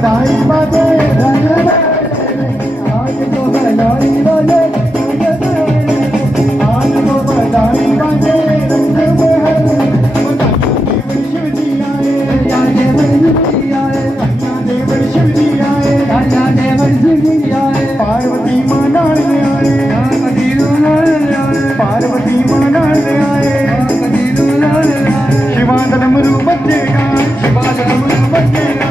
बधाई बाजे आज तो बधाई बाजे आज तो बधाई बाजे रंग महल शिव जी आए शिव जी आए पार्वती मां नाल आए पार्वती मां नाल आए शिवानंद मरु बचेगा बचेगा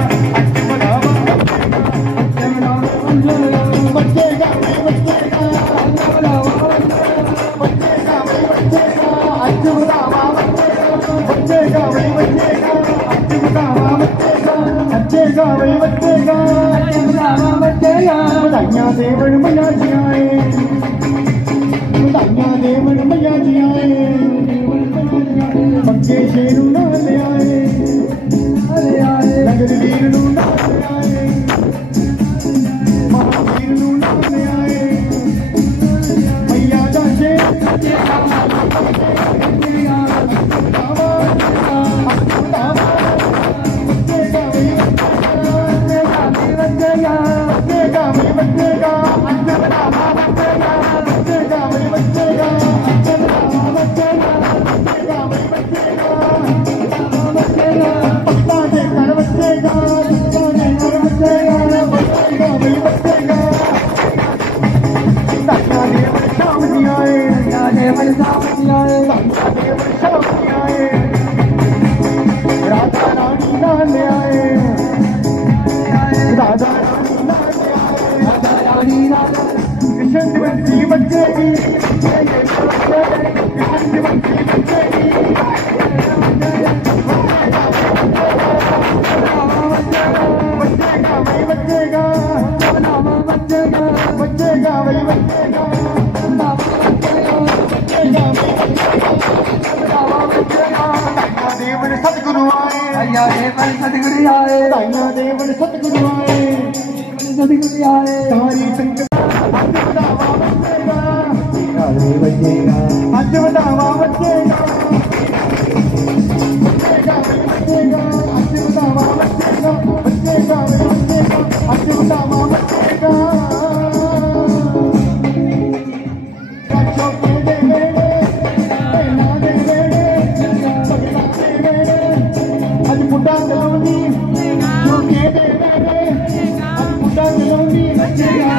बचेगा बधाइयां देवन मैया जी आए बधाइयां देवन मैया जी आए पक्के शेरू नाल आए नगर वीर नू नाल आए महावीर नू नाल आए मैया दा शेर राधा रानी नाल आए राधा रानी कृष्णवंशी बचेगी कृष्णवंशी बचेगी बचेगा बचेगा वही बचेगा देवन सतगुरु आए सतगुरु आए देवन सतगुरु आए सतगुरु आए सारी संगत बचेगा आज बतावा बचेगा बचेगा आज बतावा बचेगा बचेगा आज बतावा बचेगा Yeah.